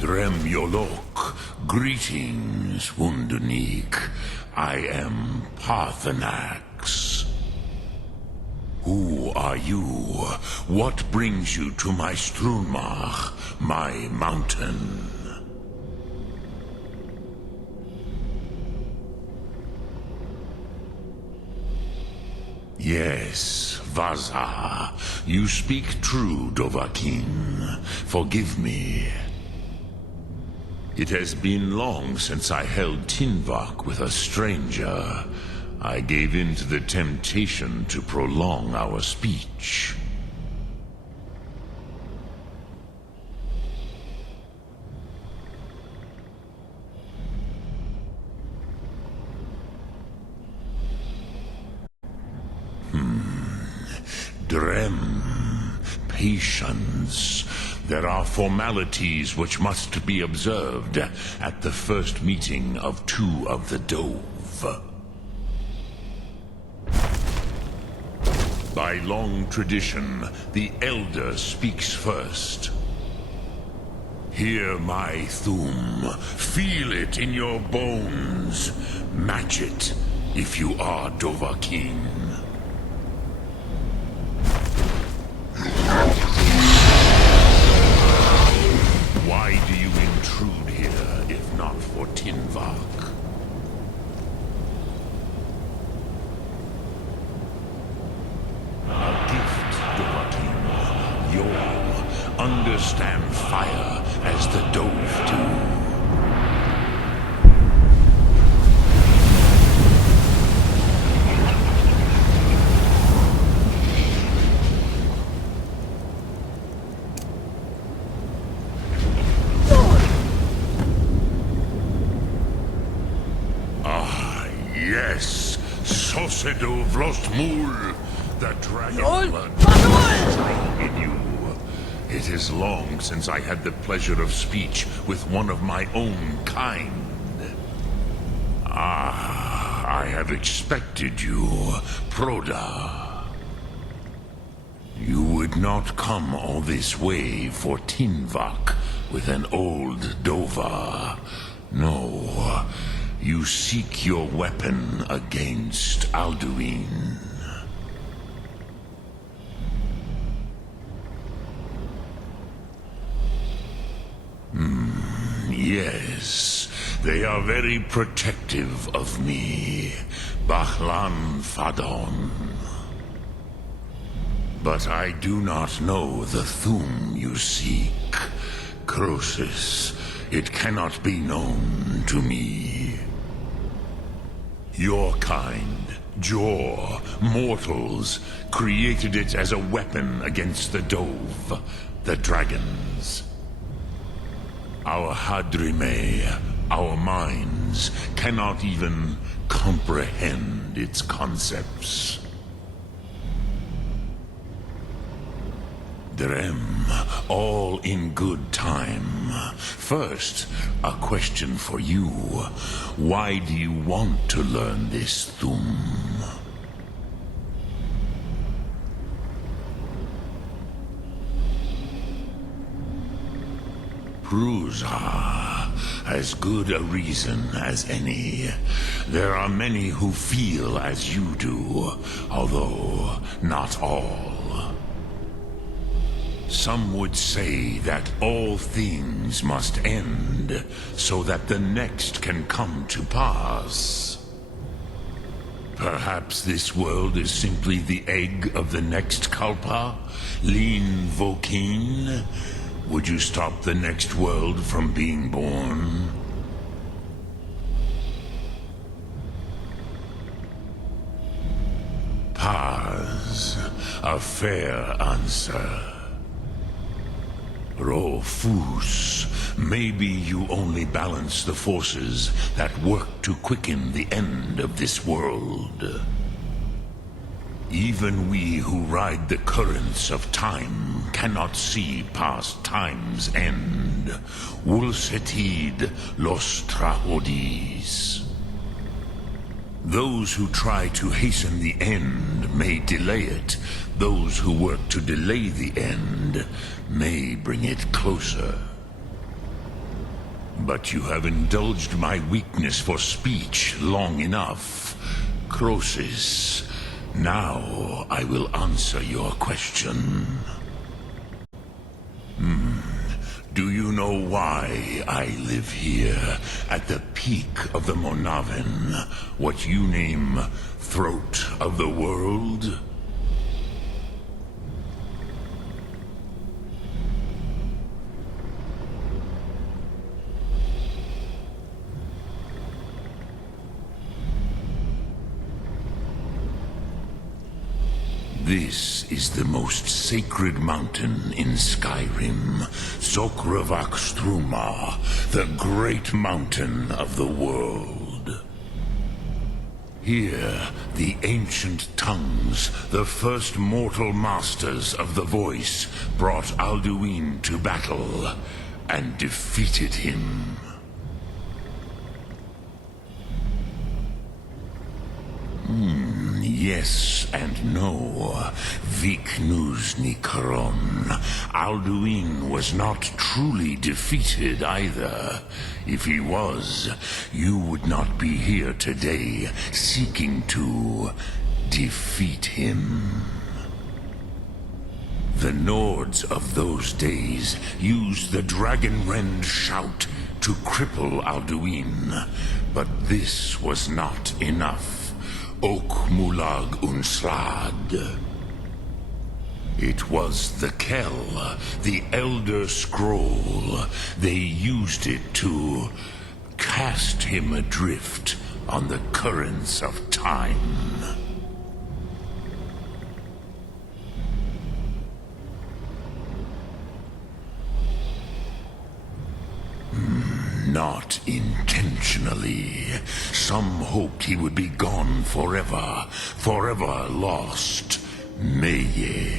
Dremyolok, greetings, Wundernik. I am Parthenax. Who are you? What brings you to my Strunmach, my mountain? Yes, Vaza. You speak true, Dovahkiin. Forgive me. It has been long since I held Tinvak with a stranger. I gave in to the temptation to prolong our speech. Drem. Patience. There are formalities which must be observed at the first meeting of two of the Dove. By long tradition, the Elder speaks first. Hear my Thum. Feel it in your bones. Match it if you are Dovahkiin. Why do you intrude here, if not for Tinvak? A gift, Dovahkiin. You'll understand fire as the Dove do. Sosedo Vlostmul, the dragon blood in you. It is long since I had the pleasure of speech with one of my own kind. I have expected you, Proda. You would not come all this way for Tinvak with an old Dova. No, you seek your weapon against Alduin. Yes, they are very protective of me, Bahlan Fadon. But I do not know the Thum you seek, Croesus. It cannot be known to me. Your kind, Jor, mortals, created it as a weapon against the Dove, the dragons. Our Hadrime, our minds, cannot even comprehend its concepts. Drem, all in good time. First, a question for you. Why do you want to learn this Thum? Prusa, as good a reason as any. There are many who feel as you do, although not all. Some would say that all things must end, so that the next can come to pass. Perhaps this world is simply the egg of the next Kalpa, Lin Vokin. Would you stop the next world from being born? Paz, a fair answer. Rofus, maybe you only balance the forces that work to quicken the end of this world. Even we who ride the currents of time cannot see past time's end. Wulsetid los trahodis. Those who try to hasten the end may delay it. Those who work to delay the end may bring it closer. But you have indulged my weakness for speech long enough. Croesus, now I will answer your question. Do you know why I live here, at the peak of the Monaven, what you name Throat of the World? This is the most sacred mountain in Skyrim, Zokravak Struma, the great mountain of the world. Here, the ancient tongues, the first mortal masters of the voice, brought Alduin to battle and defeated him. Yes and no. Viknusni Karon. Alduin was not truly defeated either. If he was, you would not be here today seeking to defeat him. The Nords of those days used the Dragonrend shout to cripple Alduin, but this was not enough. Ok Mulag Unslad. It was the Kell, the Elder Scroll. They used it to cast him adrift on the currents of time. Not intentionally. Some hoped he would be gone forever, forever lost. Meye.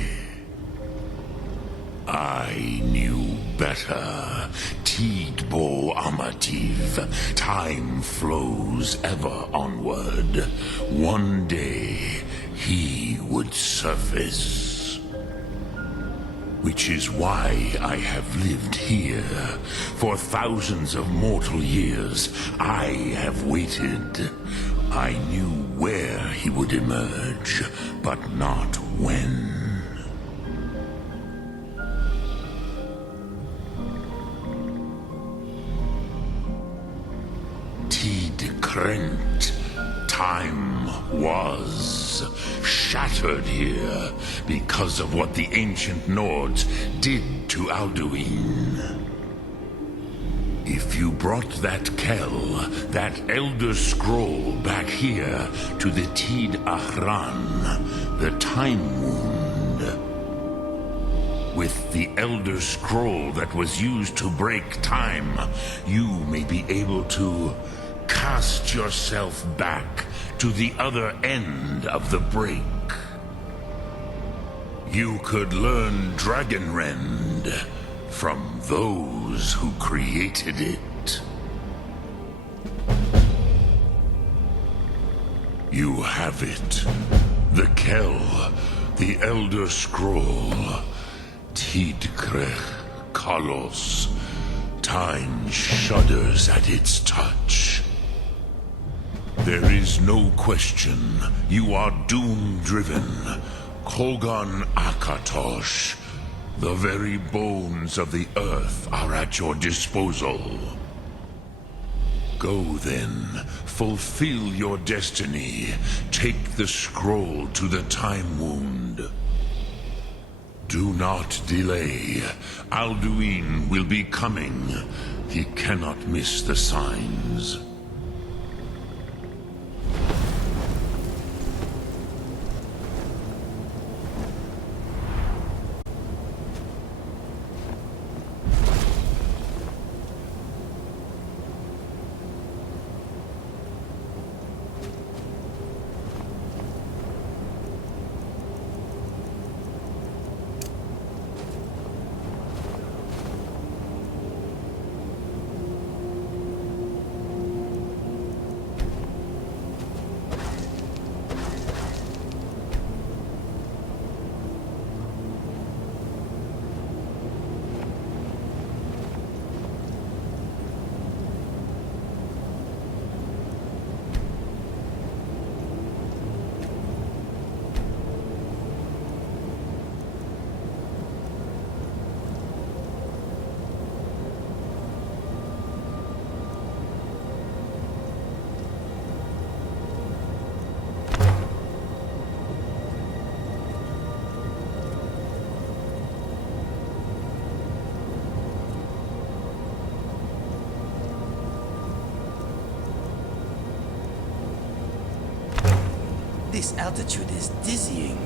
I knew better. Tidbo Amativ. Time flows ever onward. One day, he would surface. Which is why I have lived here. For thousands of mortal years, I have waited. I knew where he would emerge, but not when. Krent. Time was shattered here because of what the ancient Nords did to Alduin. If you brought that Kell, that Elder Scroll back here to the Tid Ahran, the Time Wound, with the Elder Scroll that was used to break time, you may be able to cast yourself back to the other end of the break. You could learn Dragonrend from those who created it. You have it. The Kell, the Elder Scroll, Tidkrech Kalos. Time shudders at its touch. There is no question. You are doom-driven. Kogan Akatosh. The very bones of the earth are at your disposal. Go then. Fulfill your destiny. Take the scroll to the Time Wound. Do not delay. Alduin will be coming. He cannot miss the signs. This altitude is dizzying.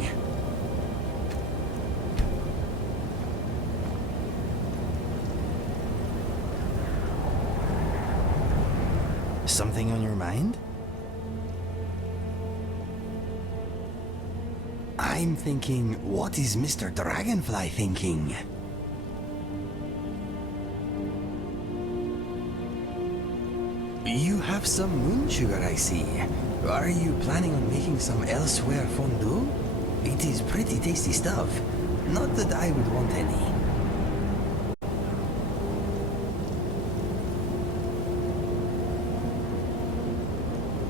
Something on your mind? I'm thinking, what is Mr. Dragonfly thinking? You have some moon sugar, I see. Are you planning on making some elsewhere fondue? It is pretty tasty stuff. Not that I would want any.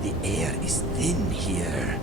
The air is thin here.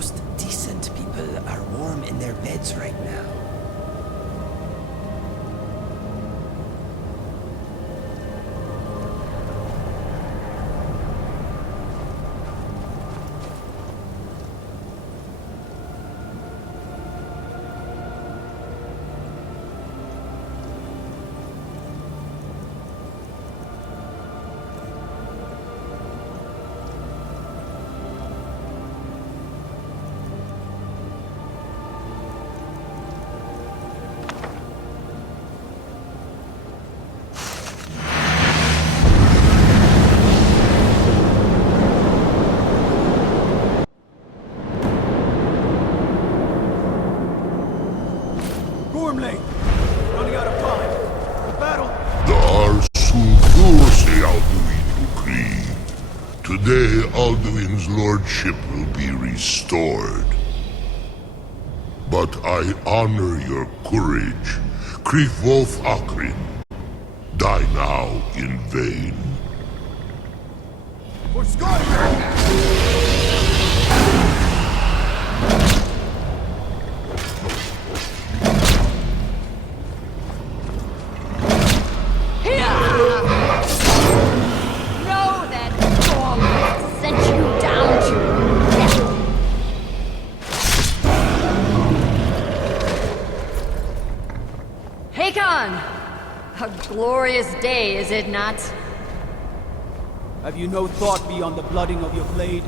most decent people are warm in their beds right now. Running out of time. The battle. Dar Sulfurse Alduin Ukri. Today Alduin's lordship will be restored. But I honor your courage. Krief Wolf Akrin. Die now in vain. For Skyrim! A glorious day, is it not? Have you no thought beyond the blooding of your blade?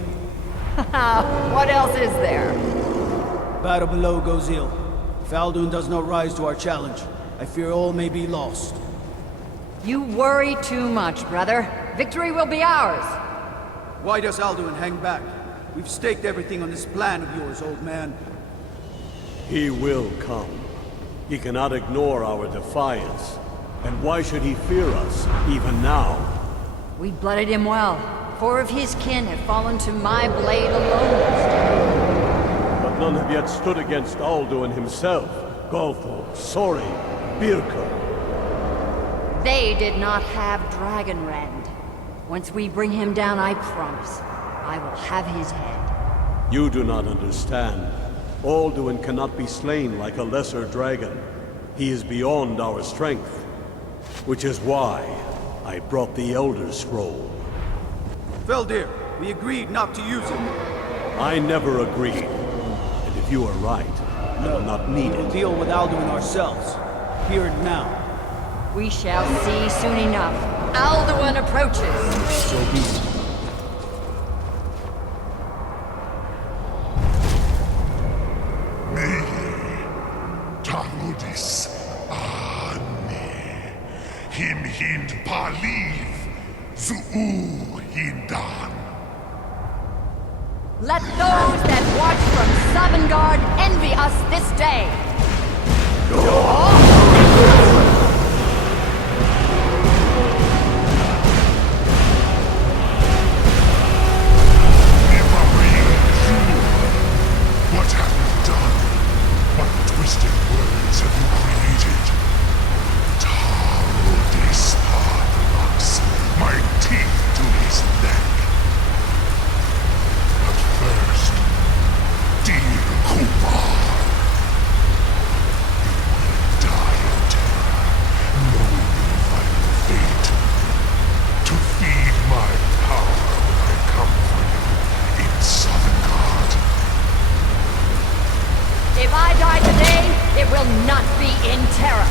What else is there? Battle below goes ill. If Alduin does not rise to our challenge, I fear all may be lost. You worry too much, brother. Victory will be ours. Why does Alduin hang back? We've staked everything on this plan of yours, old man. He will come. He cannot ignore our defiance. And why should he fear us, even now? We blooded him well. 4 of his kin have fallen to my blade alone. But none have yet stood against Alduin himself. Golthor, Sori, Birka. They did not have Dragonrend. Once we bring him down, I promise, I will have his head. You do not understand. Alduin cannot be slain like a lesser dragon. He is beyond our strength. Which is why I brought the Elder Scroll. Feldir, we agreed not to use it. I never agreed. And if you are right, I will not need We'll it. deal with Alduin ourselves. Here and now. We shall see soon enough. Alduin approaches. So be it. Taludis Him Hind Paliv Zuu Hindan. Let those that watch from Sovngarde envy us this day. What have you done? What twisted words have you created? Taludis locks my teeth to his neck. But first, dear Kumar, you will die in terror, knowing your final fate. To feed my power will I come for you in Sovngarde. If I die today, it will not be in terror.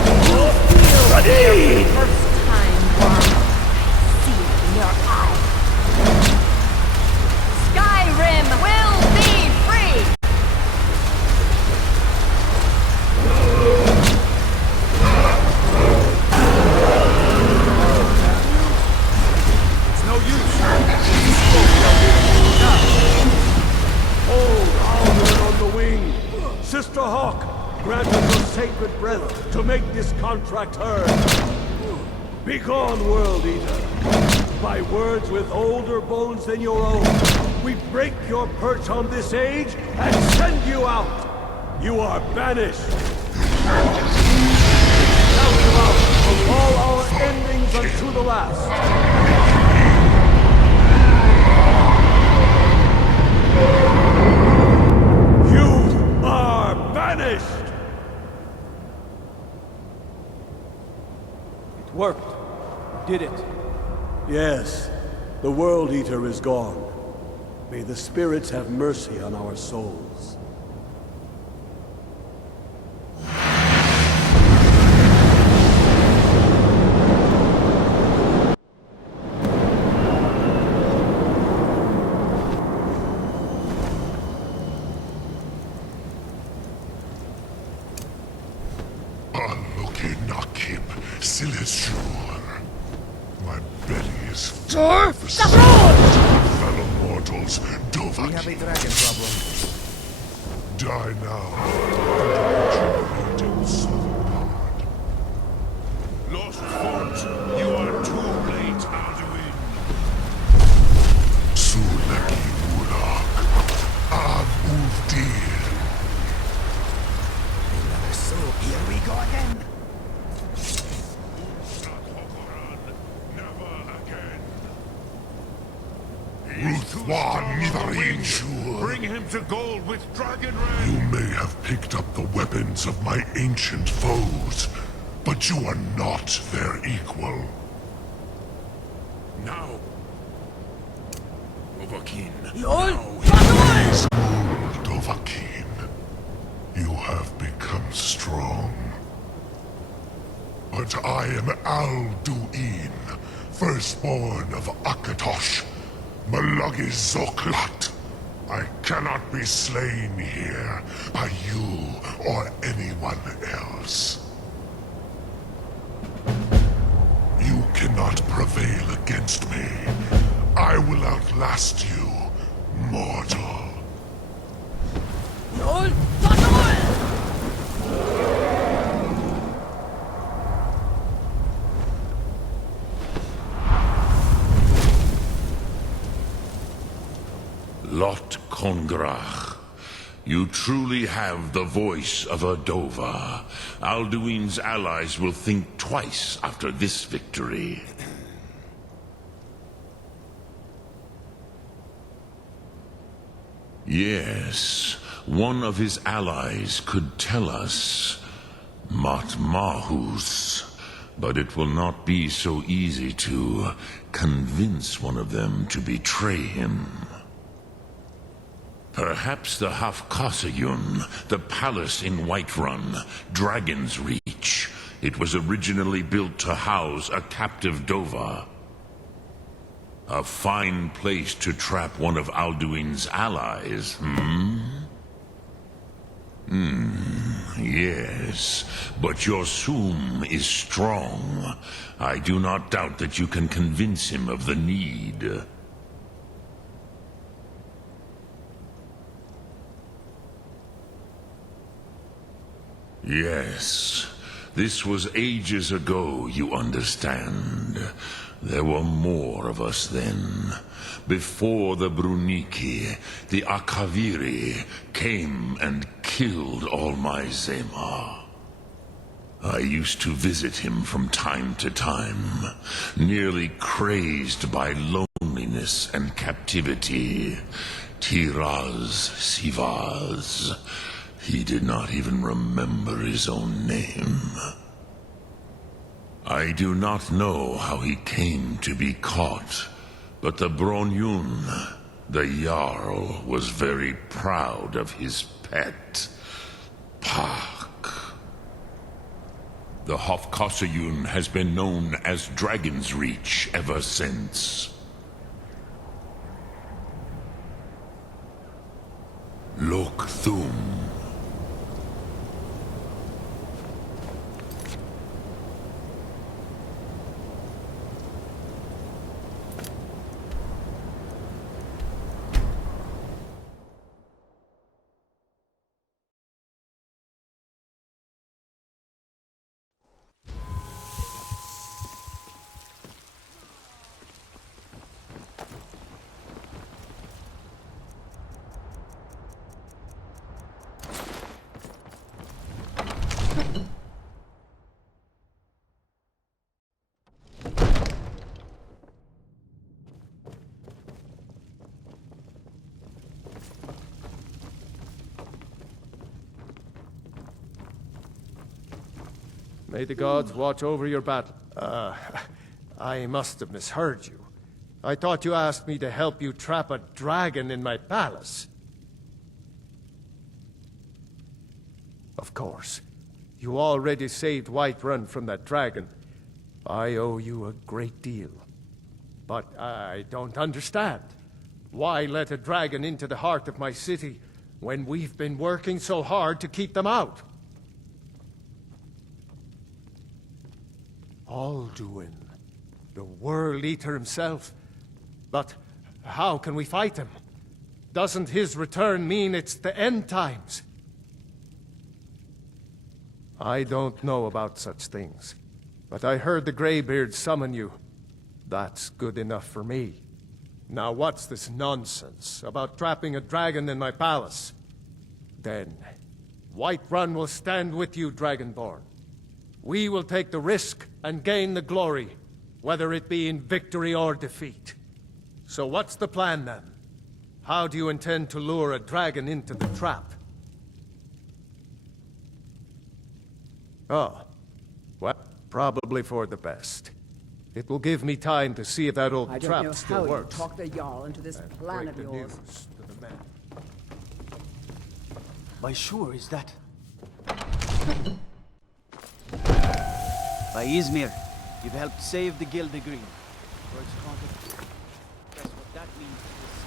You feel fear for the first time, Worm. I see it in your eyes. Skyrim will be free! It's no use. Hold Alduin on the wing! Sister Hawk, grant us your sacred breath to make this contract heard. Begone, World Eater. By words with older bones than your own, we break your perch on this age and send you out. You are banished. Count them out from all our endings unto the last. worked. Did it. Yes, the World Eater is gone. May the spirits have mercy on our souls. Nakib, Silesur. My belly is Sir? fellow mortals, We have a Dovahkiin. dragon problem. Die now. Native Southern Lost Fort, you are too late, Alduin. Suleki Ulak. Av Uldir. Another soul. Here we go again. Never again. Ruthwan Nidarinshur. Bring him to gold with dragon ray. You may have picked up the weapons of my ancient foes, but you are not their equal. Now, Dovahkiin. Dovahkiin, you have become strong. But I am Alduin, firstborn of Akatosh, Malagizoklat. I cannot be slain here by you or anyone else. You cannot prevail against me. I will outlast you, mortal. Lot Kongrach, you truly have the voice of a Dova. Alduin's allies will think twice after this victory. Yes, one of his allies could tell us Matmahus, but it will not be so easy to convince one of them to betray him. Perhaps the Hafkasayun, the palace in Whiterun, Dragon's Reach. It was originally built to house a captive Dova. A fine place to trap one of Alduin's allies, Yes, but your Soom is strong. I do not doubt that you can convince him of the need. Yes, this was ages ago, you understand. There were more of us then. Before the Bruniki, the Akaviri came and killed all my Zema. I used to visit him from time to time, nearly crazed by loneliness and captivity. Tiraz Sivaz. He did not even remember his own name. I do not know how he came to be caught, but the Bronyun, the Jarl, was very proud of his pet, Pak. The Hofkasayun has been known as Dragon's Reach ever since. Lok Thum. May the gods watch over your battle. I must have misheard you. I thought you asked me to help you trap a dragon in my palace. Of course. You already saved Whiterun from that dragon. I owe you a great deal. But I don't understand. Why let a dragon into the heart of my city when we've been working so hard to keep them out? Alduin, the World Eater himself. But how can we fight him? Doesn't his return mean it's the end times? I don't know about such things, but I heard the Greybeard summon you. That's good enough for me. Now what's this nonsense about trapping a dragon in my palace? Then, Whiterun will stand with you, Dragonborn. We will take the risk and gain the glory, whether it be in victory or defeat. So what's the plan then? How do you intend to lure a dragon into the trap? Oh, well, probably for the best. It will give me time to see if that old trap still works. I don't know how you talked the Jarl into this plan of yours. To the men. By sure is that? By Izmir, you've helped save the Gilded Green. That's what that means to this.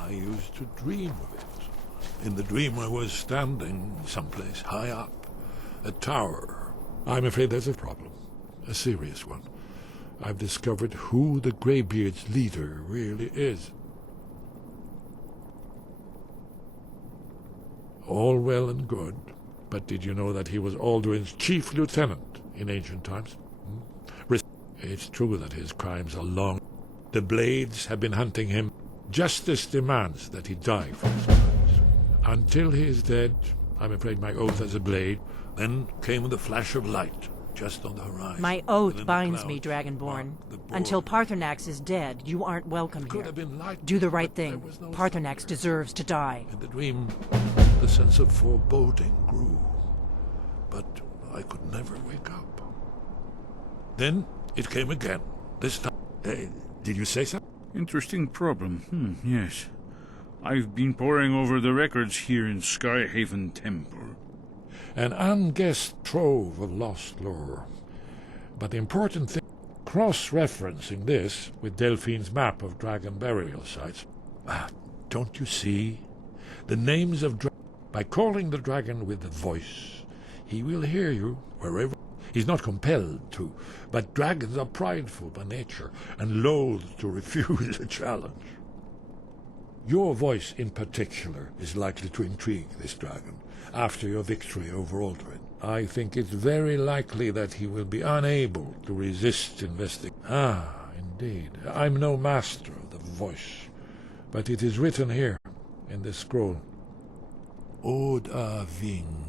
I used to dream of it. In the dream I was standing someplace high up, a tower. I'm afraid there's a problem, a serious one. I've discovered who the Greybeard's leader really is. All well and good, but did you know that he was Alduin's chief lieutenant in ancient times? It's true that his crimes are long. The Blades have been hunting him. Justice demands that he die for his crimes. Until he is dead, I'm afraid my oath as a Blade, then came the flash of light, just on the horizon. My oath binds me, Dragonborn. Until Paarthurnax is dead, you aren't welcome here. Do the right thing. Paarthurnax deserves to die. In the dream, the sense of foreboding grew, but I could never wake up. Then it came again, this time. Did you say something? Interesting problem. Yes. I've been poring over the records here in Skyhaven Temple. An unguessed trove of lost lore. But the important thing, cross-referencing this with Delphine's map of dragon burial sites. Don't you see? The names of by calling the dragon with the voice, he will hear you wherever. He's not compelled to, but dragons are prideful by nature and loath to refuse a challenge. Your voice in particular is likely to intrigue this dragon after your victory over Alduin. I think it's very likely that he will be unable to resist investigation. Indeed. I'm no master of the voice, but it is written here in this scroll. Od a Ving.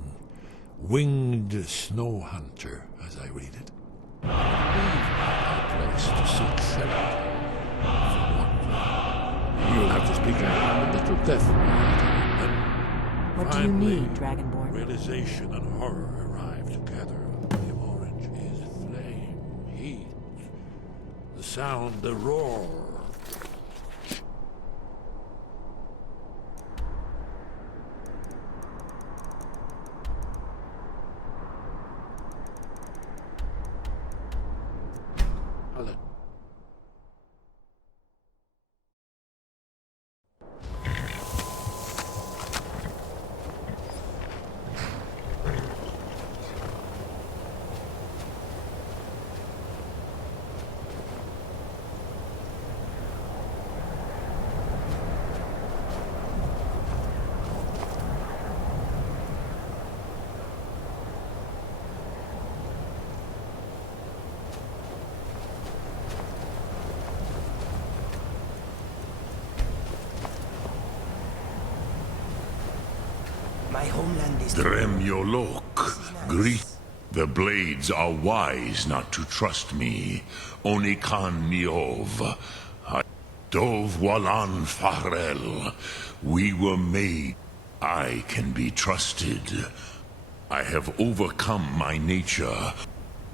Winged snow hunter, as I read it. I believe a place to seek therapy. You'll have to speak a little deafly. What do you need, Dragonborn? Realization and horror arrive together. The orange is flame, heat, the sound, the roar. My homeland is... Dremyolok, greet. The blades are wise not to trust me. Onikan Niov. Dov Walan Farel. We were made. I can be trusted. I have overcome my nature.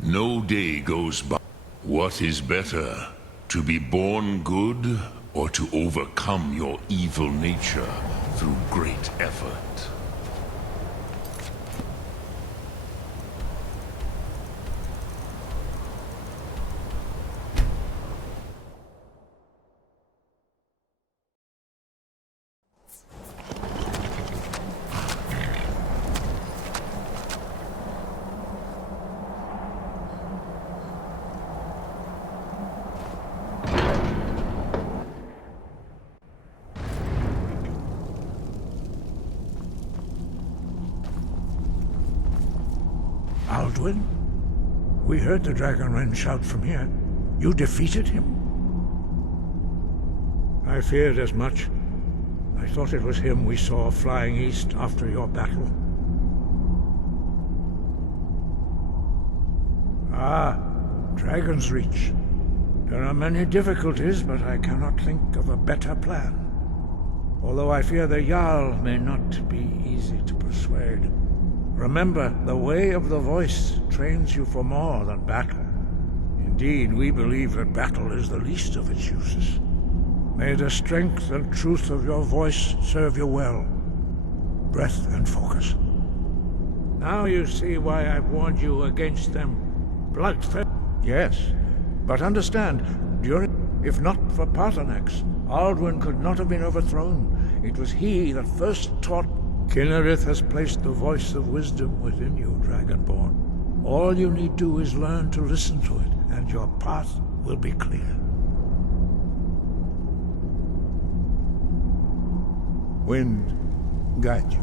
No day goes by. What is better, to be born good or to overcome your evil nature through great effort? Alduin? We heard the Dragonren shout from here. You defeated him? I feared as much. I thought it was him we saw flying east after your battle. Ah, Dragon's Reach. There are many difficulties, but I cannot think of a better plan. Although I fear the Jarl may not be easy to persuade. Remember, the way of the voice trains you for more than battle. Indeed, we believe that battle is the least of its uses. May the strength and truth of your voice serve you well. Breath and focus. Now you see why I've warned you against them. Bloodthirsty. Yes, but understand, if not for Paarthurnax, Alduin could not have been overthrown. It was he that first taught. Kinnerith has placed the voice of wisdom within you, Dragonborn. All you need do is learn to listen to it, and your path will be clear. Wind, guide you.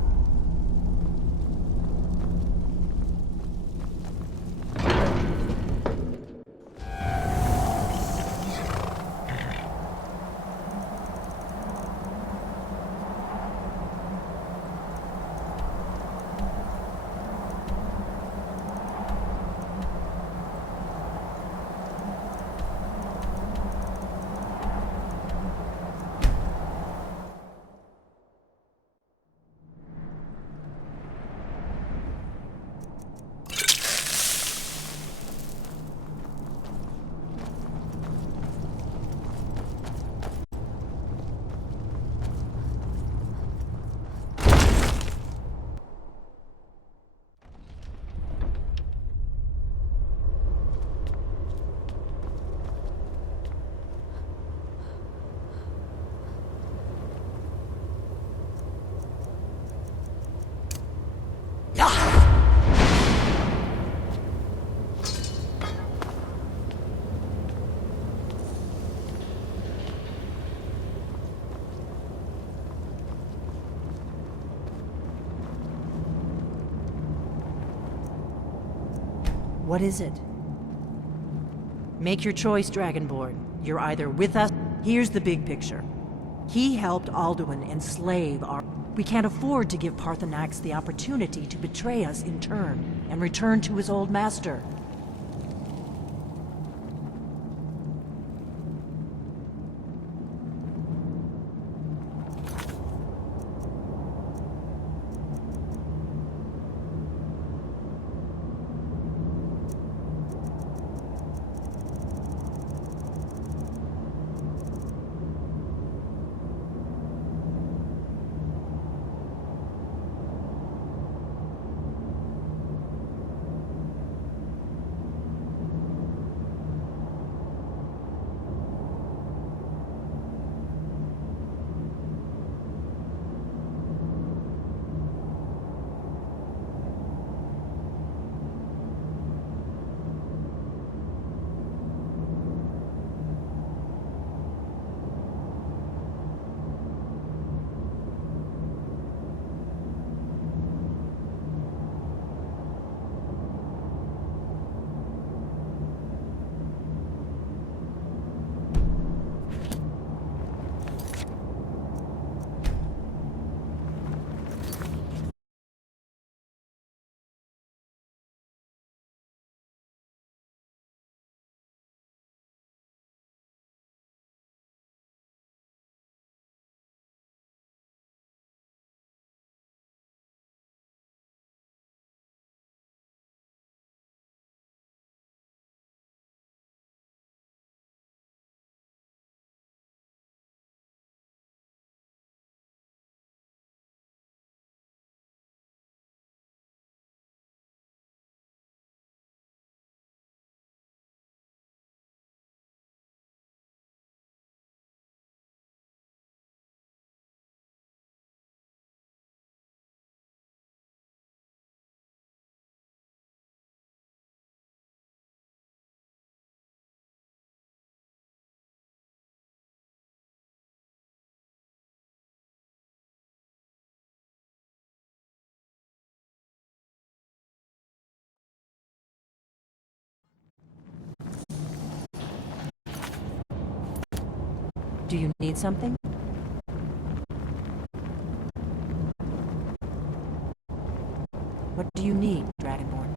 What is it? Make your choice, Dragonborn. You're either with us... Here's the big picture. He helped Alduin enslave our... We can't afford to give Paarthurnax the opportunity to betray us in turn and return to his old master. Do you need something? What do you need, Dragonborn?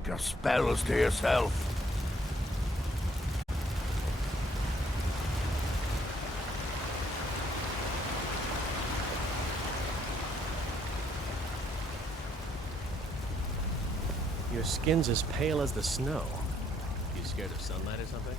keep your spells to yourself. Your skin's as pale as the snow. You scared of sunlight or something?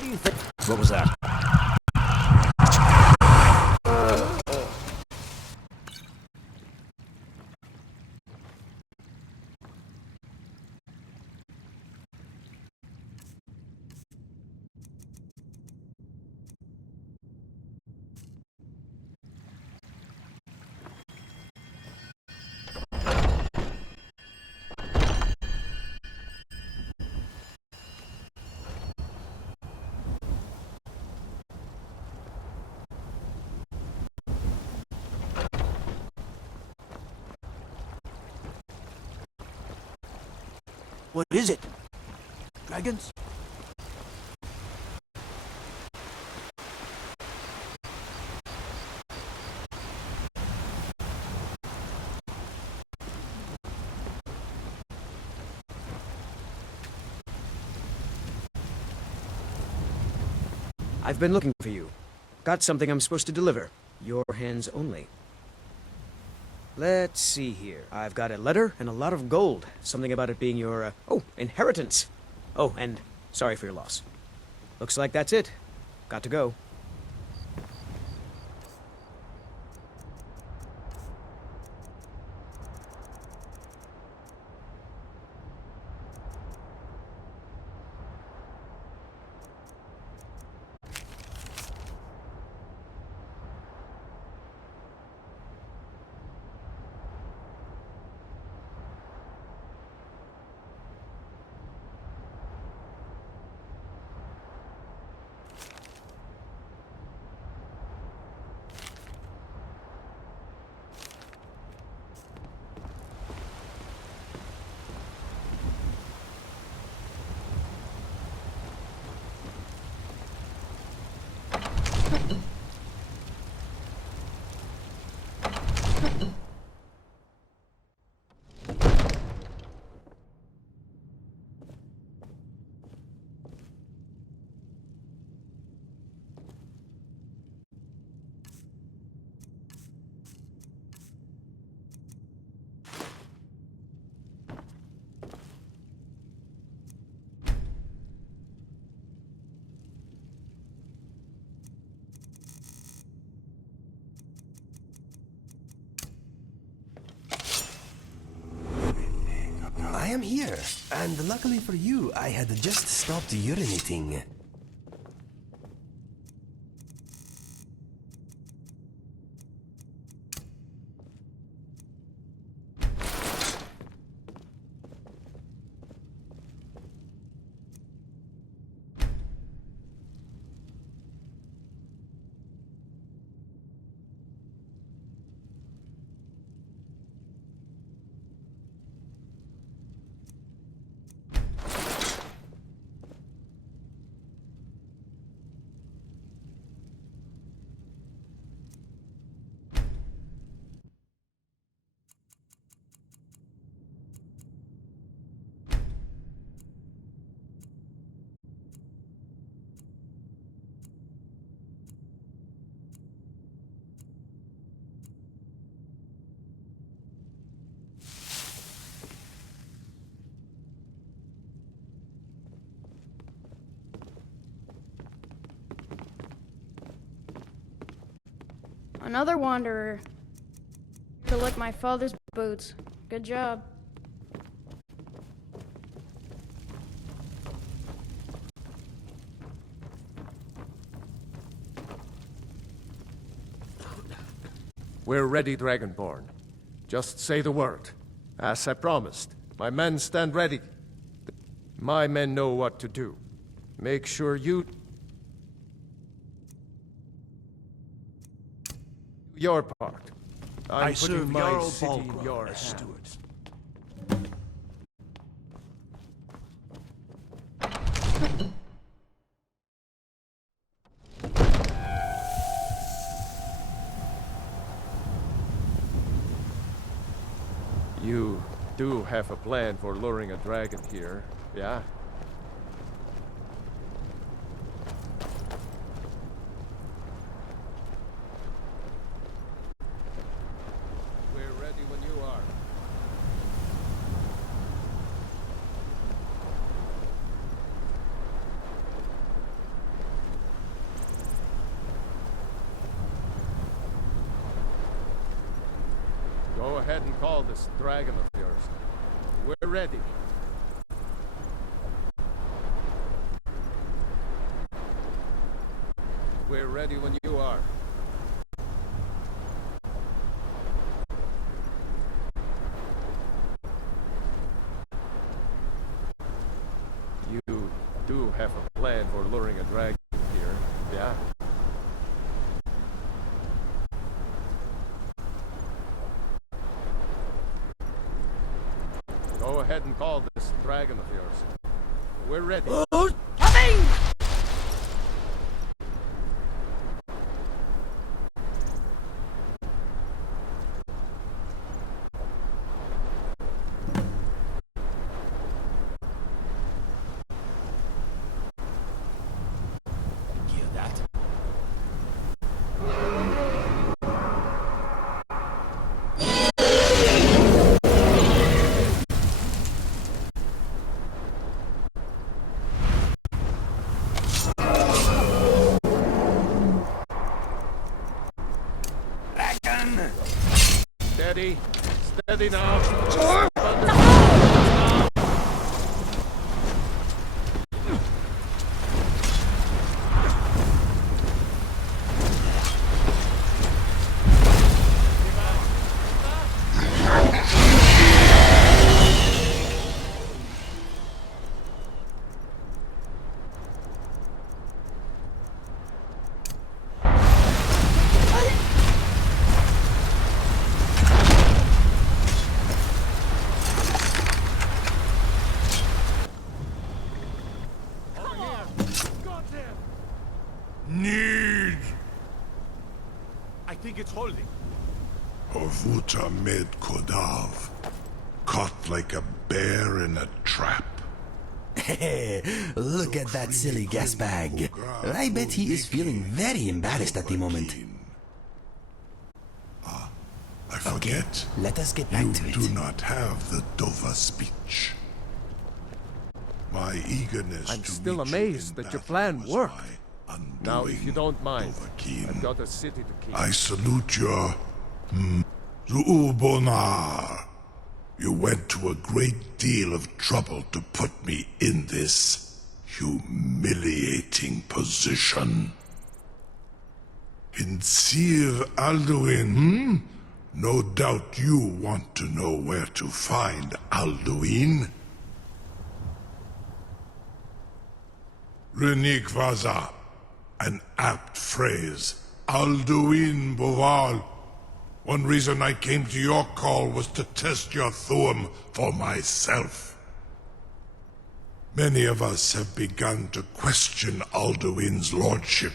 What do you think? What was that? What is it? Dragons? I've been looking for you. Got something I'm supposed to deliver. Your hands only. Let's see here. I've got a letter and a lot of gold. Something about it being your, inheritance. Oh, and sorry for your loss. Looks like that's it. Got to go. am here. And luckily for you, I had just stopped urinating. Another wanderer. To lick my father's boots. Good job. We're ready, Dragonborn. Just say the word. As I promised, my men stand ready. My men know what to do. Make sure you... your part. I'm putting my city in your hands. You do have a plan for luring a dragon here, yeah? We're ready when you are. Go ahead and call this dragon of yours. We're ready. We're ready when you are. You do have a plan for luring a dragon here, yeah? Go ahead and call this dragon of yours. We're ready. Who's coming? Hear that? Steady. Steady now. Need! I think it's holding. Ovuta med Kodav. Caught like a bear in a trap. Look at that silly gas bag. I bet he is feeling very embarrassed at the moment. I forget. Let us get back to You it. do not have the Dova speech. My eagerness I'm to still meet you amazed in that your battle plan was worked. my Now, if you undoing, don't mind, Dovahkiin. I've got a city to keep. I salute your Zuubonar. You went to a great deal of trouble to put me in this humiliating position. In Sir Alduin, No doubt you want to know where to find Alduin. Renik Vaza, an apt phrase. Alduin Boval. One reason I came to your call was to test your Thuum for myself. Many of us have begun to question Alduin's lordship,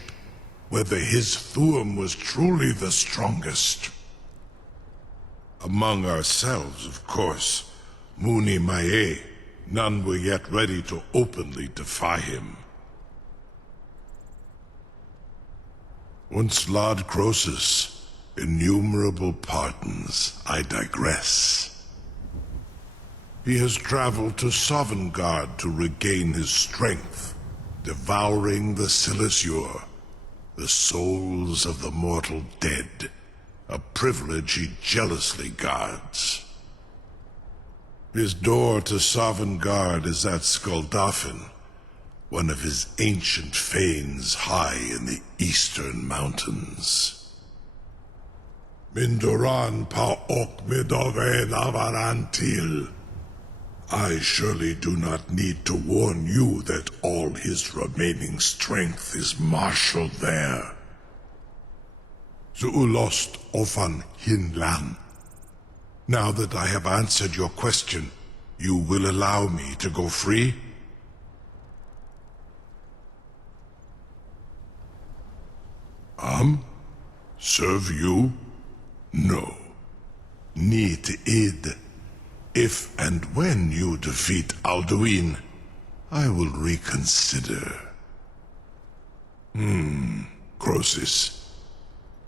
whether his Thuum was truly the strongest. Among ourselves, of course, Muni Mae, none were yet ready to openly defy him. Once Lord Croesus, innumerable pardons, I digress. He has traveled to Sovngarde to regain his strength, devouring the Silesure, the souls of the mortal dead, a privilege he jealously guards. His door to Sovngarde is at Skuldafn, one of his ancient fanes high in the eastern mountains. Mindoran pa ok midove navarantil. I surely do not need to warn you that all his remaining strength is marshaled there. Zuulost ofan hinlan. Now that I have answered your question, you will allow me to go free? Serve you? No. Need id. If and when you defeat Alduin, I will reconsider. Croesus.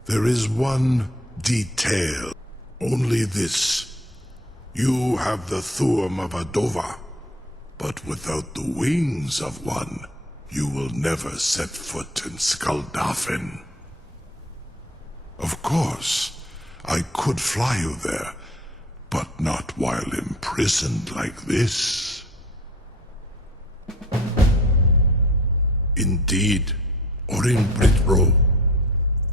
There is one detail. Only this. You have the Thuum of Adova, but without the wings of one, you will never set foot in Skuldafn. Of course, I could fly you there, but not while imprisoned like this. Indeed, Orin Britbro,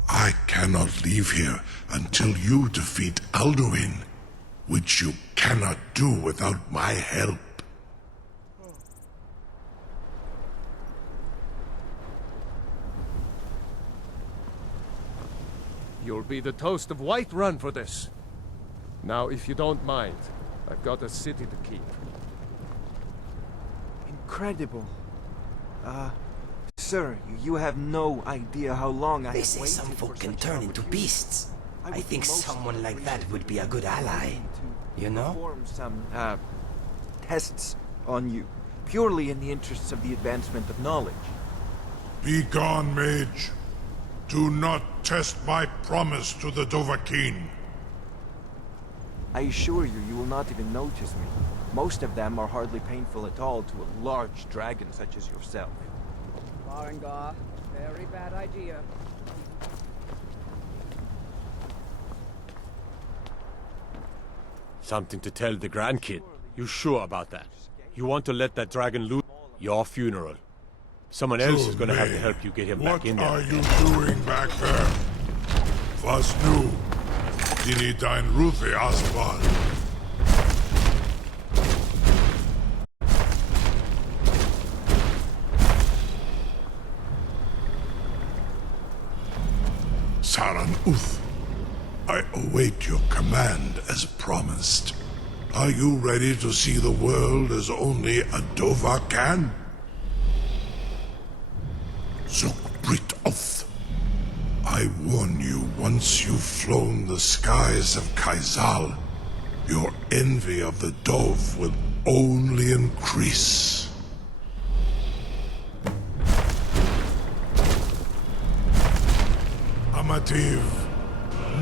I cannot leave here until you defeat Alduin, which you cannot do without my help. You'll be the toast of Whiterun for this. Now, if you don't mind, I've got a city to keep. Incredible. Sir, you have no idea how long I They have say waited some for folk can such turn into opportunity. beasts. I would think be most someone like that grateful would be a if good you were ally. willing to You know? perform some, tests on you, purely in the interests of the advancement of knowledge. Be gone, mage. Do not test my promise to the Dovahkiin. I assure you, you will not even notice me. Most of them are hardly painful at all to a large dragon such as yourself. Barangar, very bad idea. Something to tell the grandkid. You sure about that? You want to let that dragon loose? Your funeral. Someone else is gonna have to help you get him back in there. What are you doing back there? Was nu? Dini dein Rufe Asbal. Saran Uth, I await your command as promised. Are you ready to see the world as only a Dova can? Zukbrit Oth, I warn you, once you've flown the skies of Kaizal, your envy of the Dove will only increase. Amativ,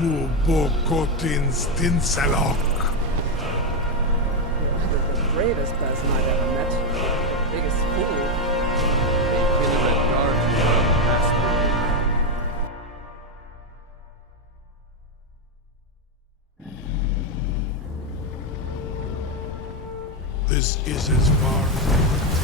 Mubokotin Stinselok. You're the bravest person I've ever met. The biggest fool. This is as far as I can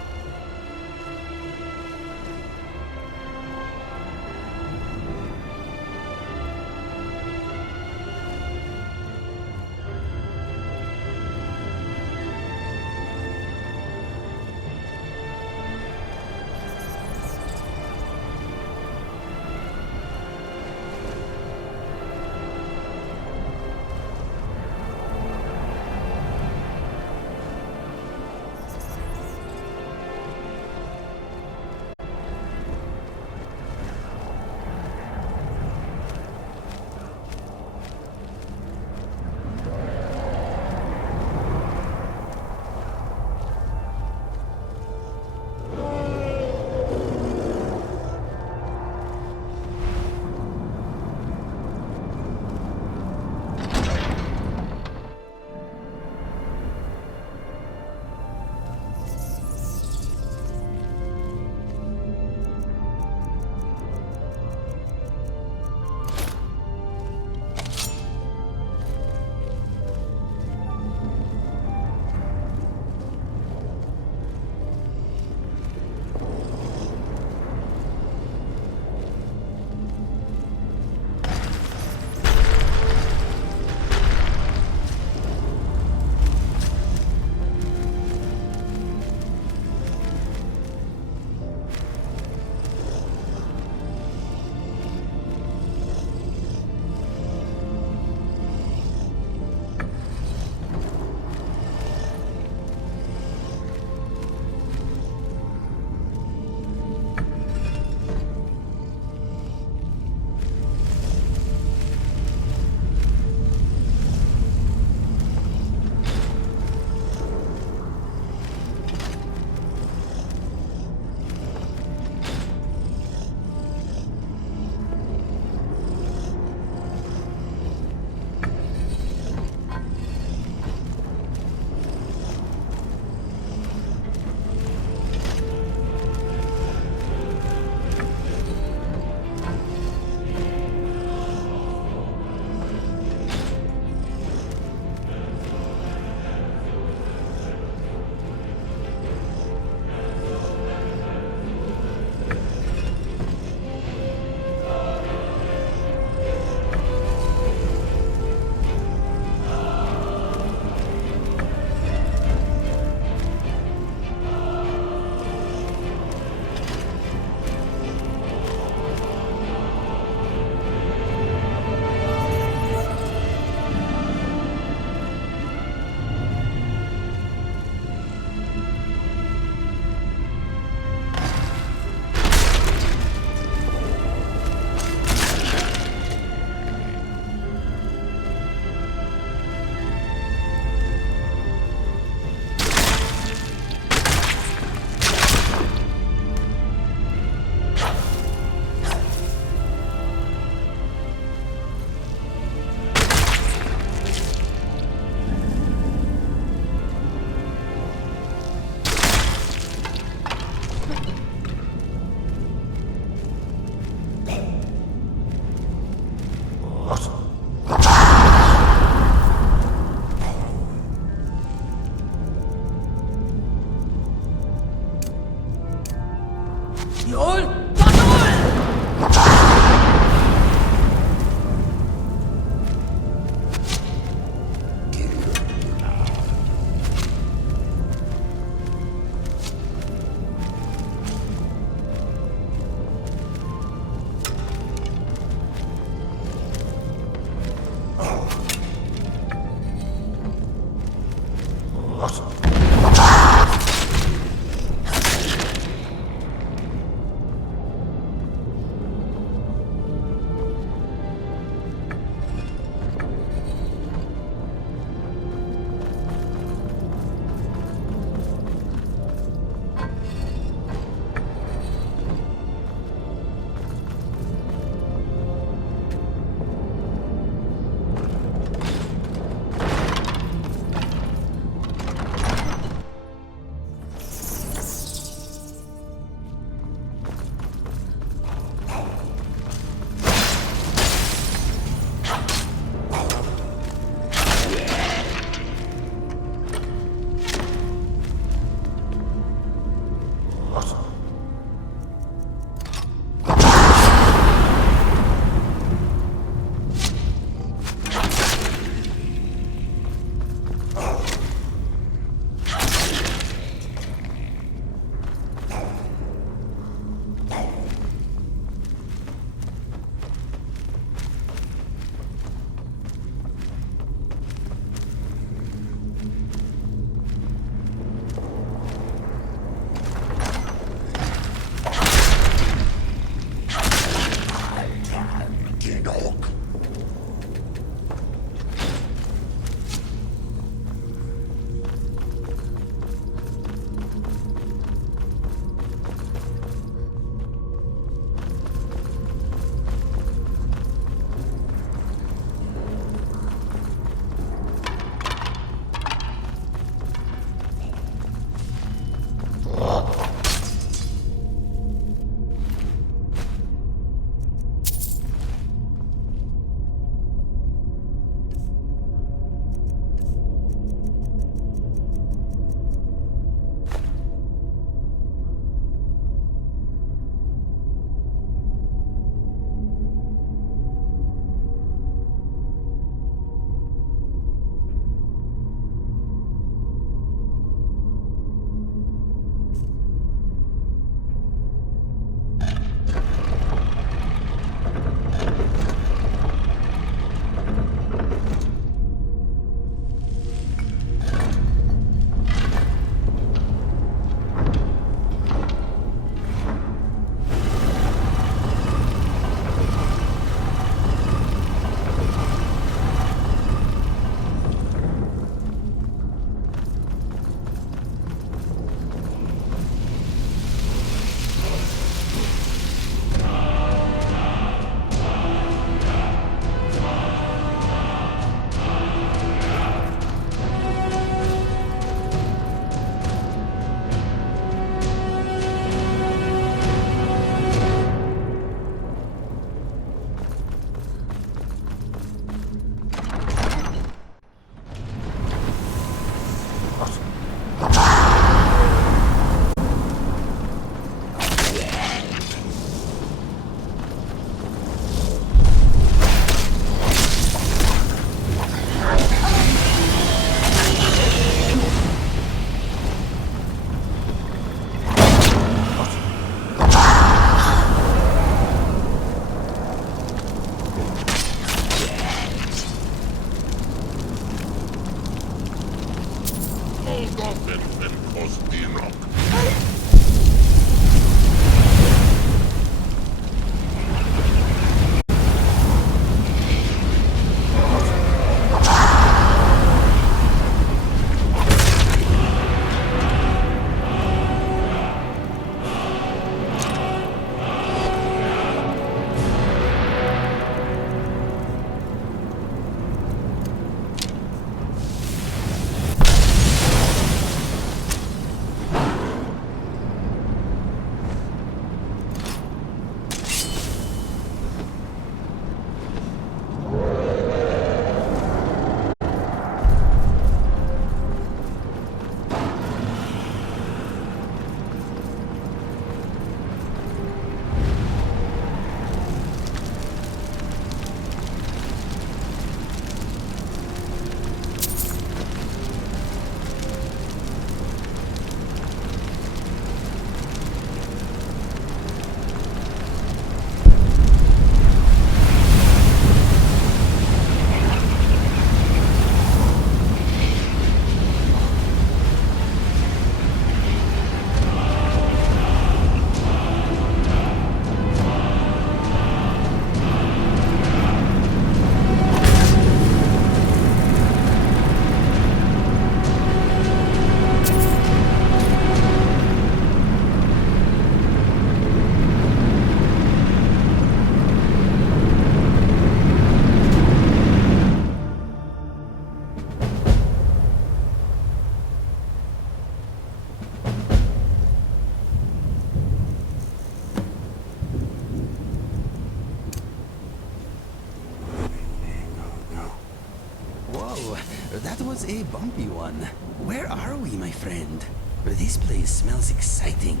was a bumpy one. Where are we, my friend? This place smells exciting.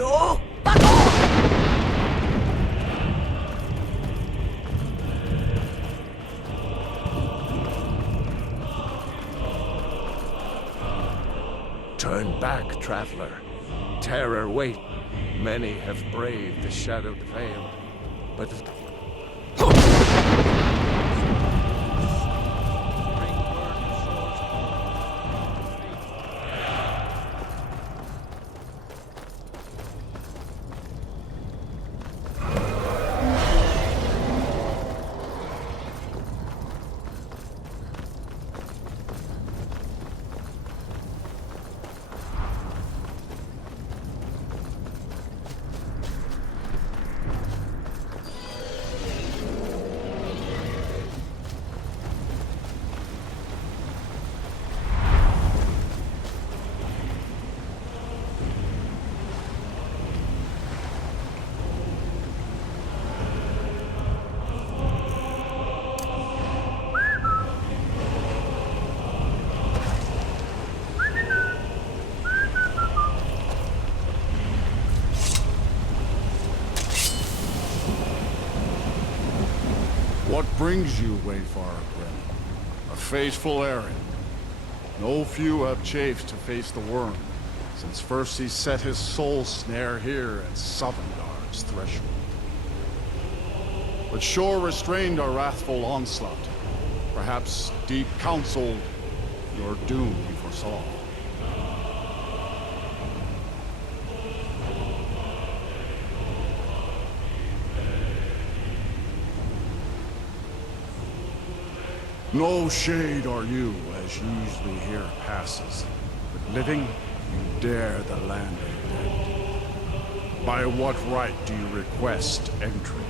No! Turn back, traveler. Terror wait. Many have braved the shadowed veil, but What brings you, Wayfarer Grim? A faithful errand. No few have chafed to face the worm, since first he set his soul snare here at Sovngarde's threshold. But sure restrained our wrathful onslaught. Perhaps deep counseled your doom he foresaw. No shade are you, as usually here passes. But living, you dare the land of the dead. By what right do you request entry?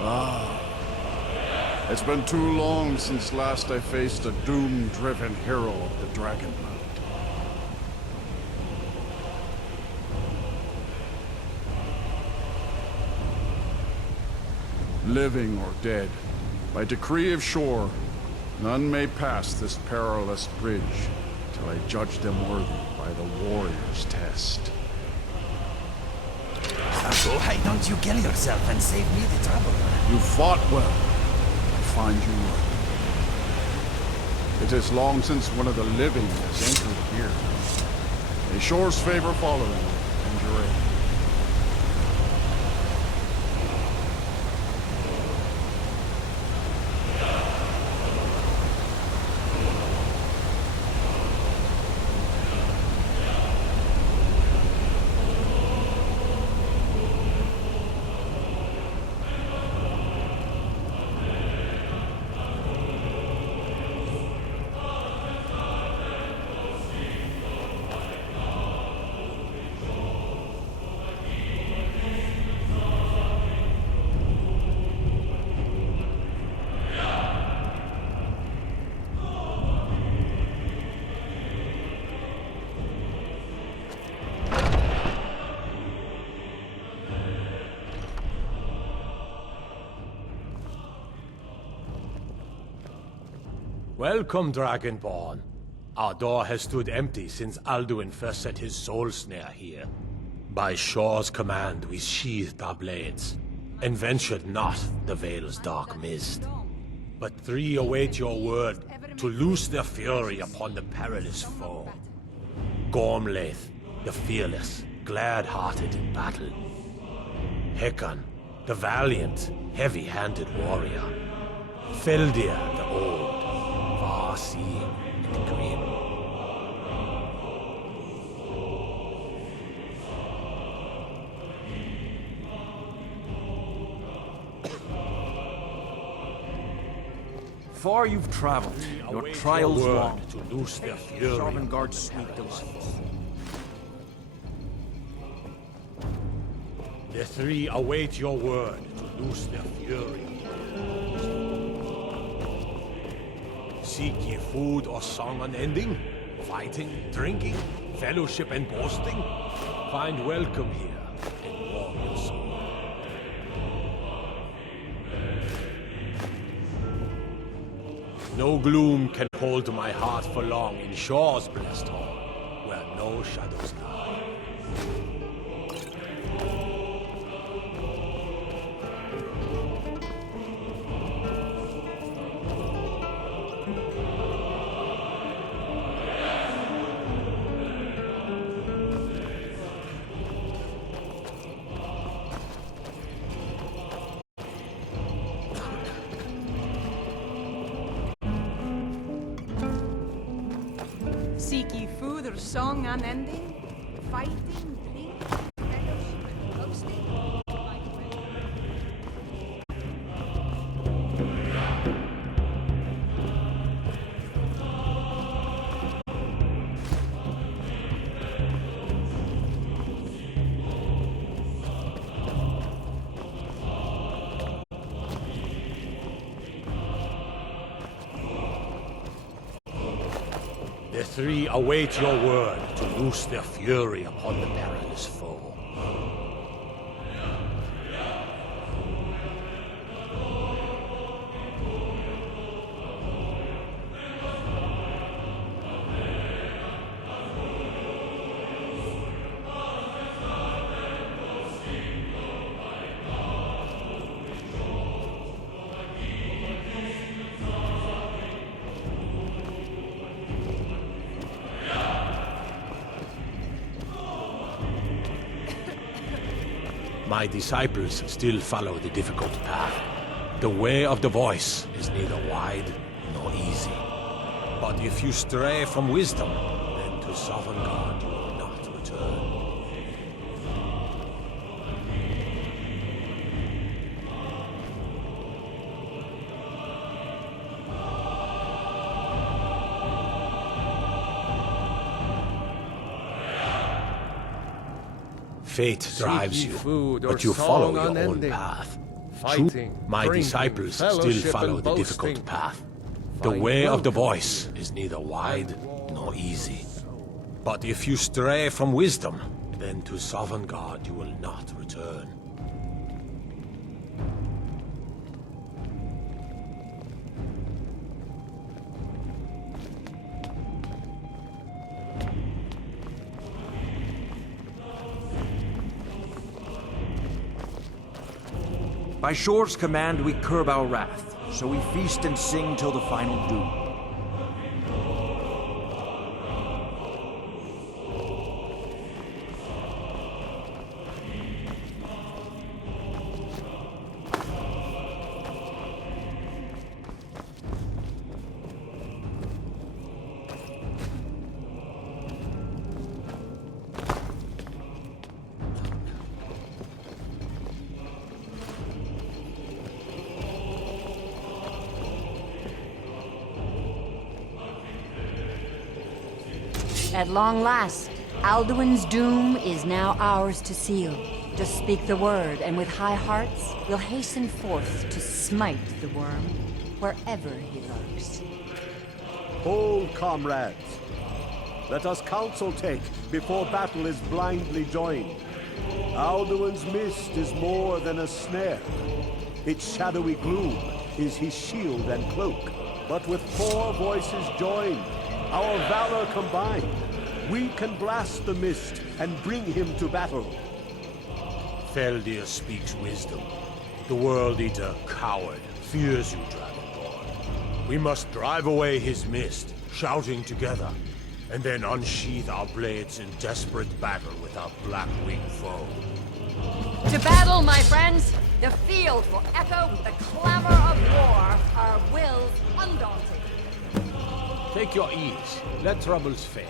Ah, It's been too long since last I faced a doom-driven hero of the Dragonland. Living or dead, by decree of Shore, none may pass this perilous bridge till I judge them worthy by the warrior's test. So why don't you kill yourself and save me the trouble? You fought well. I find you worthy. It is long since one of the living has entered here. May Shore's favor follow you, and your aid. Welcome, Dragonborn. Our door has stood empty since Alduin first set his soul snare here. By Shore's command, we sheathed our blades, and ventured not the Vale's dark mist. But three await your word to loose their fury upon the perilous foe. Gormlaith, the fearless, glad-hearted in battle. Hekon, the valiant, heavy-handed warrior. Feldir, the old, far-seeing and grim. Far you've traveled, your trials long. To loose their fury. Sovngarde's sweet delights. The three await your word to loose their fury. Seek ye food or song unending? Fighting, drinking, fellowship and boasting? Find welcome here and warm your soul. No gloom can hold my heart for long in Shore's blessed hall, where no shadows lie. Seek ye food or song unending? Fighting, drink, fellowship, and boasting? The three await your word to loose their fury upon the perilous foe. My disciples still follow the difficult path. The way of the voice is neither wide nor easy. But if you stray from wisdom, then to Sovngarde you will not return. Fate drives you, but you follow your own path. Fighting, My drinking, disciples still fellowship, follow and the boasting. difficult path. The Find way of the welcome voice is neither wide nor easy. But if you stray from wisdom, then to Sovngarde you will not return. By Shore's command, we curb our wrath, so we feast and sing till the final doom. At long last, Alduin's doom is now ours to seal. Just speak the word, and with high hearts, we'll hasten forth to smite the worm wherever he lurks. Hold, comrades. Let us counsel take before battle is blindly joined. Alduin's mist is more than a snare. Its shadowy gloom is his shield and cloak. But with 4 voices joined, our valor combined, we can blast the mist and bring him to battle. Feldir speaks wisdom. The World Eater, coward, fears you, Dragonborn. We must drive away his mist, shouting together, and then unsheath our blades in desperate battle with our black-winged foe. To battle, my friends! The field will echo with the clamor of war, our wills undaunted. Take your ease. Let troubles fade.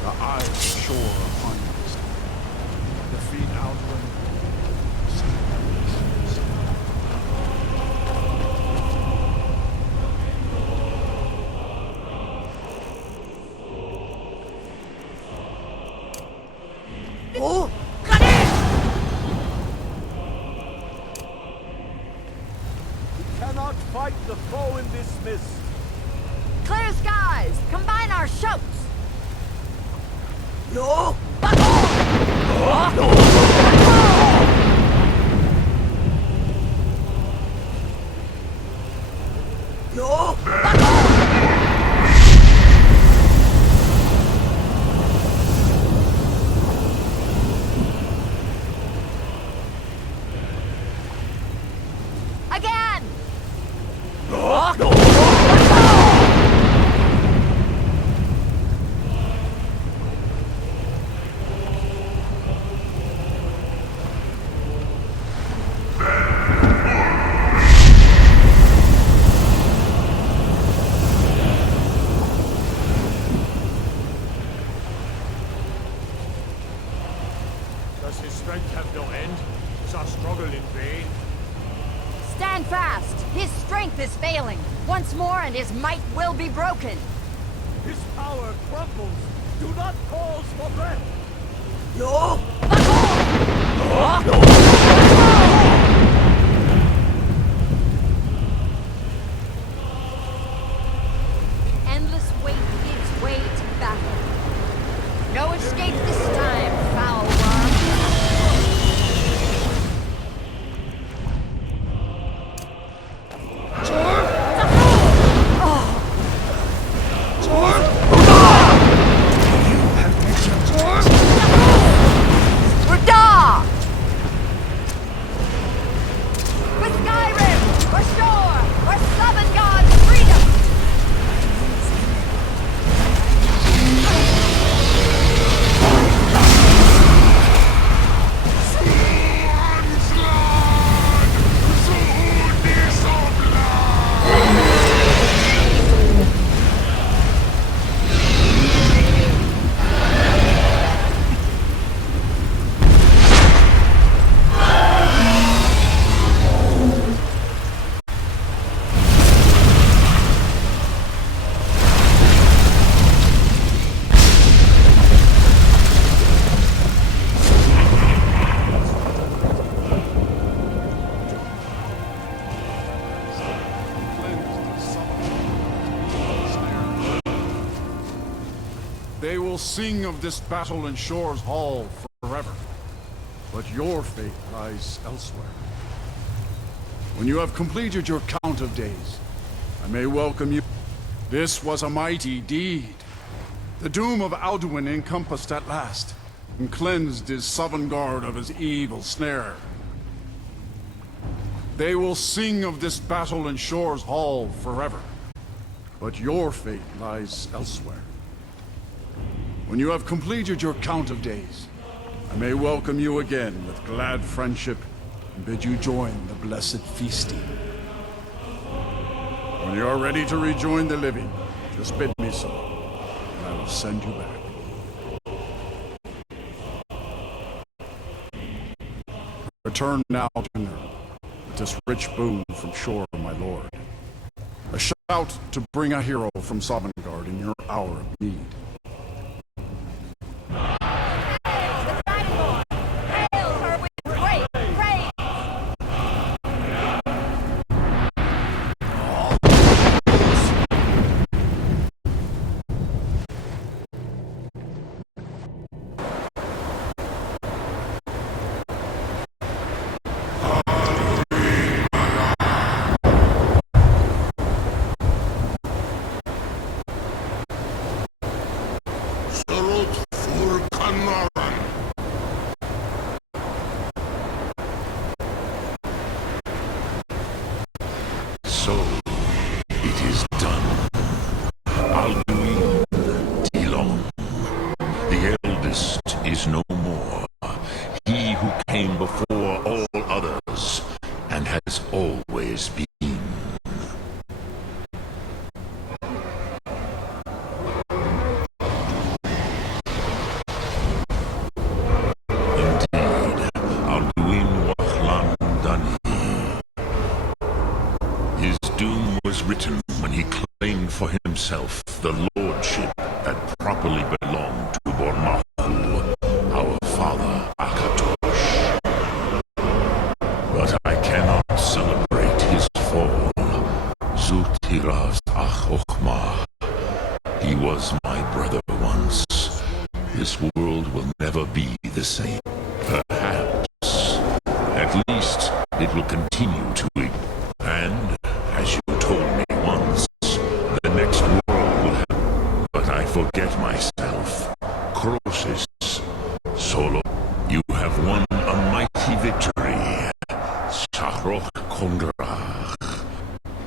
The eyes of Shore upon us. Defeat Alduin. Oh! We cannot fight the foe in this mist. Clear skies! Combine our shouts! No! No! Again! Does his strength have no end? Is our struggle in vain? Stand fast! His strength is failing. Once more and his might will be broken. His power crumbles. Do not pause for breath. No! Endless wait gives way to battle. No escape this time, foul worm. You have met your will sing of this battle in Shore's Hall forever. But your fate lies elsewhere. When you have completed your count of days, I may welcome you. This was a mighty deed. The doom of Alduin encompassed at last, and cleansed his Sovngarde of his evil snare. They will sing of this battle in Shore's Hall forever. But your fate lies elsewhere. When you have completed your count of days, I may welcome you again with glad friendship and bid you join the blessed feasting. When you are ready to rejoin the living, just bid me so, and I will send you back. Return now to Nurgle with this rich boon from Shore, my lord. A shout to bring a hero from Sovngarde in your hour of need. So, it is done. Alduin Dilong. The eldest is no more. He who came before all others, and has always been. Indeed, Alduin Wahlan Dani. His doom was written when he claimed for himself the lordship that properly belonged to Bormahu, our father Akatosh. But I cannot celebrate his fall. Zutiraz Achochma. He was my brother once. This world will never be the same. Perhaps. At least, it will continue to be. And, as you told me once, the next world will have... But I forget myself. Crosis. Solo. You have won a mighty victory. Shahrokh Kongrach.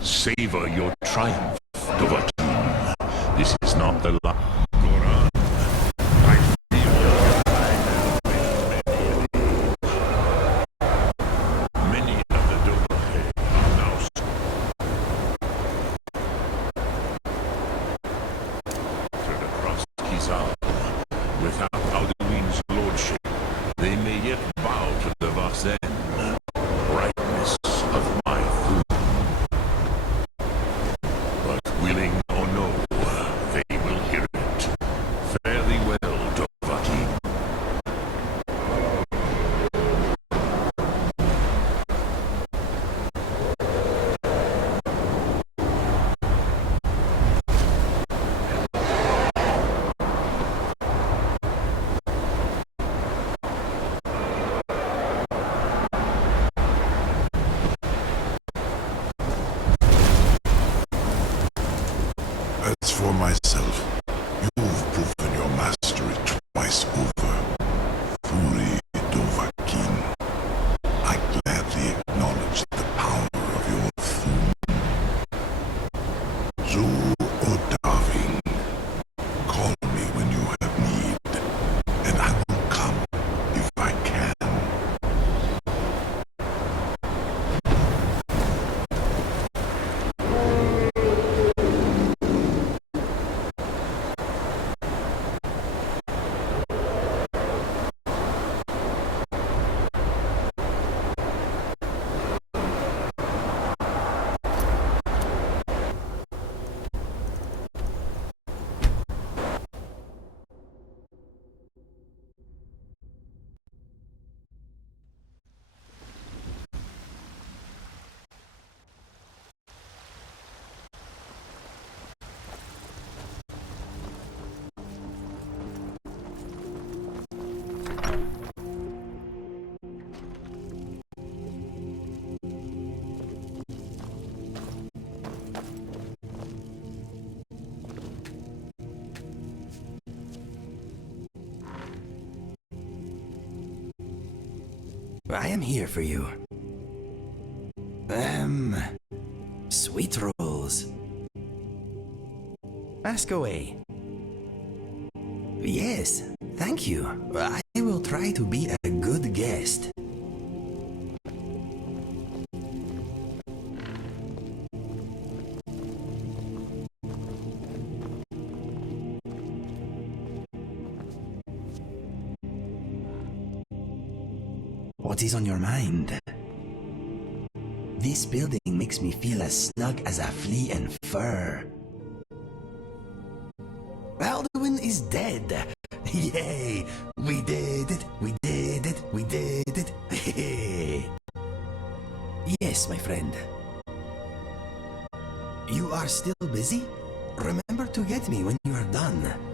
Savor your triumph, Dovahkiin. This is not the last. Without Alduin's lordship, they may yet bow to the Vasen, brightness of my throne. But willing or no, they will hear it. I am here for you. Sweet rolls. Ask away. Yes, thank you. I will try to be a good guest. What is on your mind? This building makes me feel as snug as a flea and fur. Alduin is dead. Yay! We did it! We did it! We did it! Hey. Yes, my friend. You are still busy? Remember to get me when you are done.